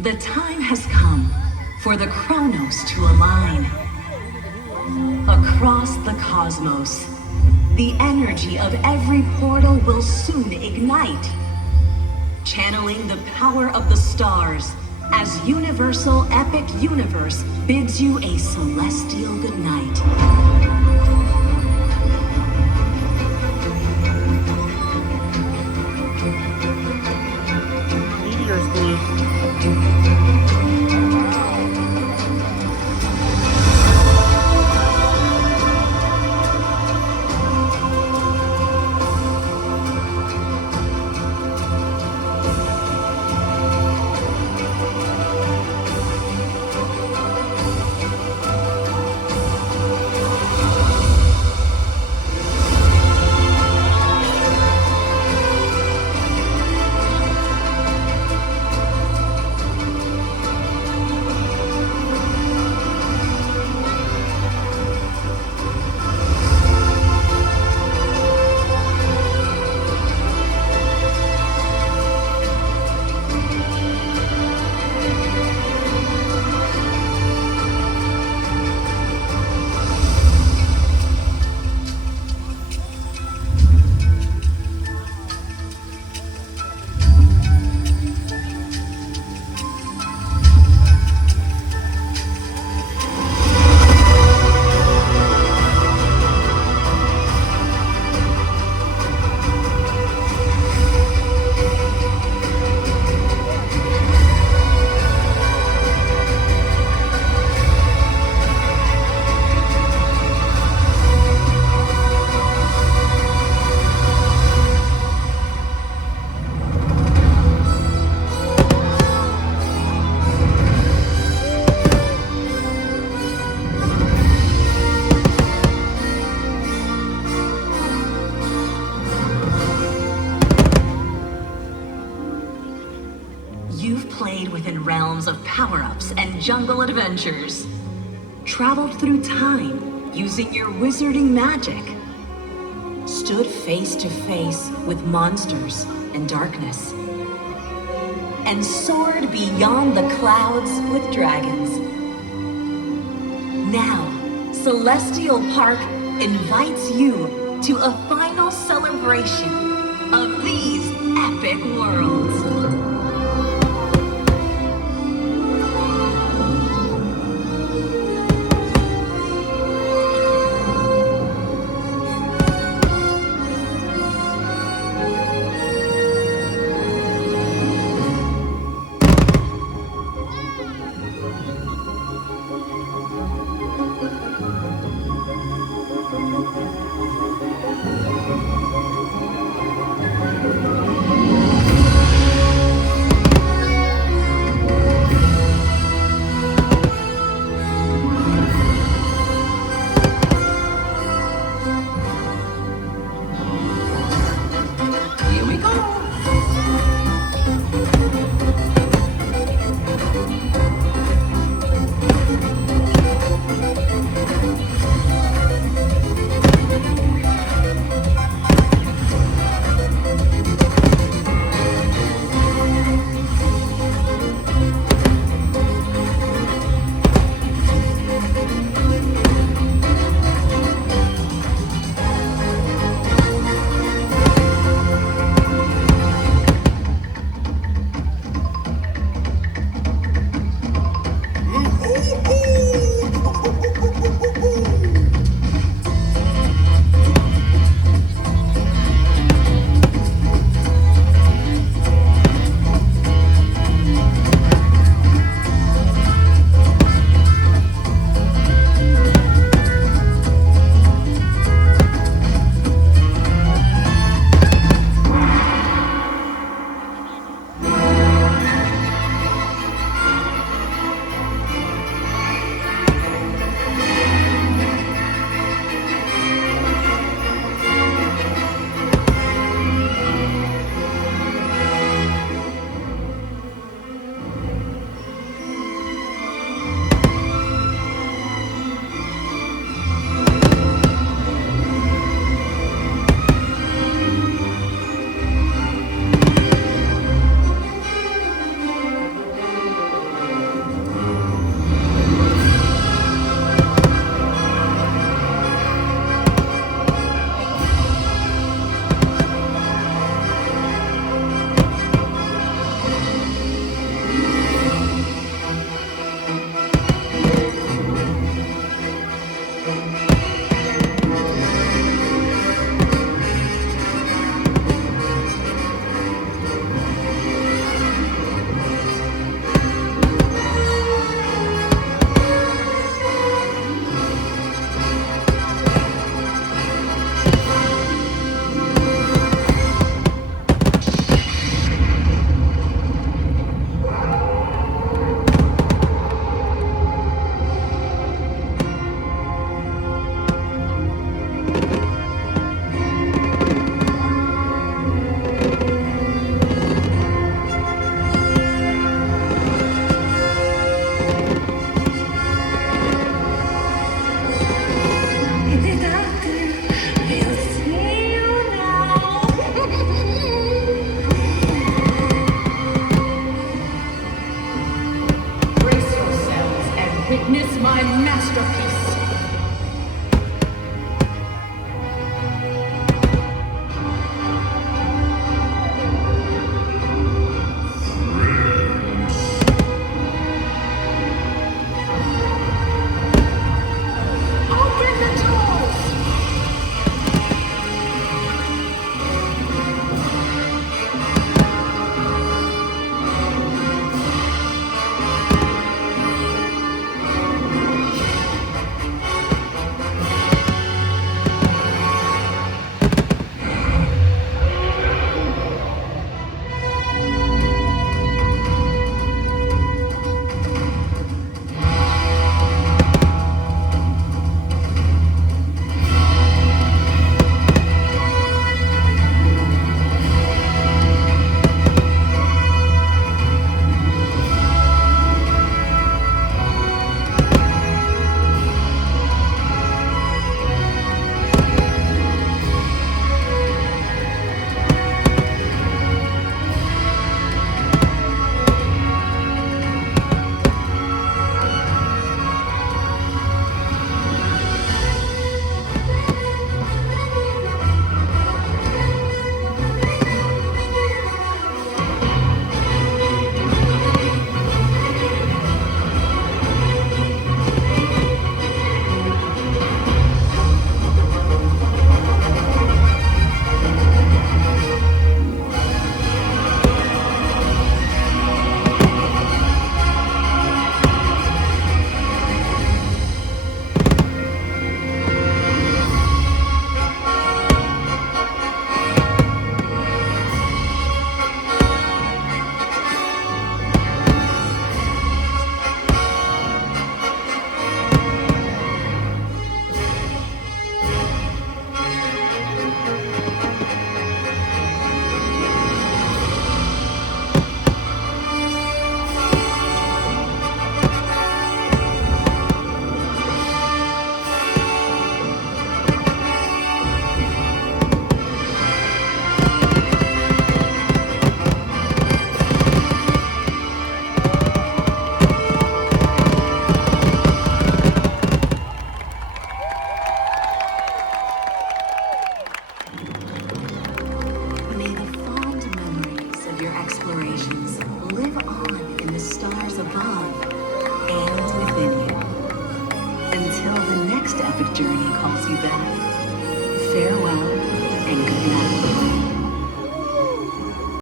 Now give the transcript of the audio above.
The time has come for the Chronos to align. Across the cosmos, the energy of every portal will soon ignite, channeling the power of the stars as Universal Epic Universe bids you a celestial goodnight. Meteor's blue. You've played within realms of power-ups and jungle adventures, traveled through time using your wizarding magic, stood face to face with monsters and darkness, and soared beyond the clouds with dragons. Now, Celestial Park invites you to a final celebration of these epic worlds. Witness my masterpiece. Open the doors! May the fond memories of your explorations live on in the stars above and within you. Until the next epic journey calls you back, farewell and good night.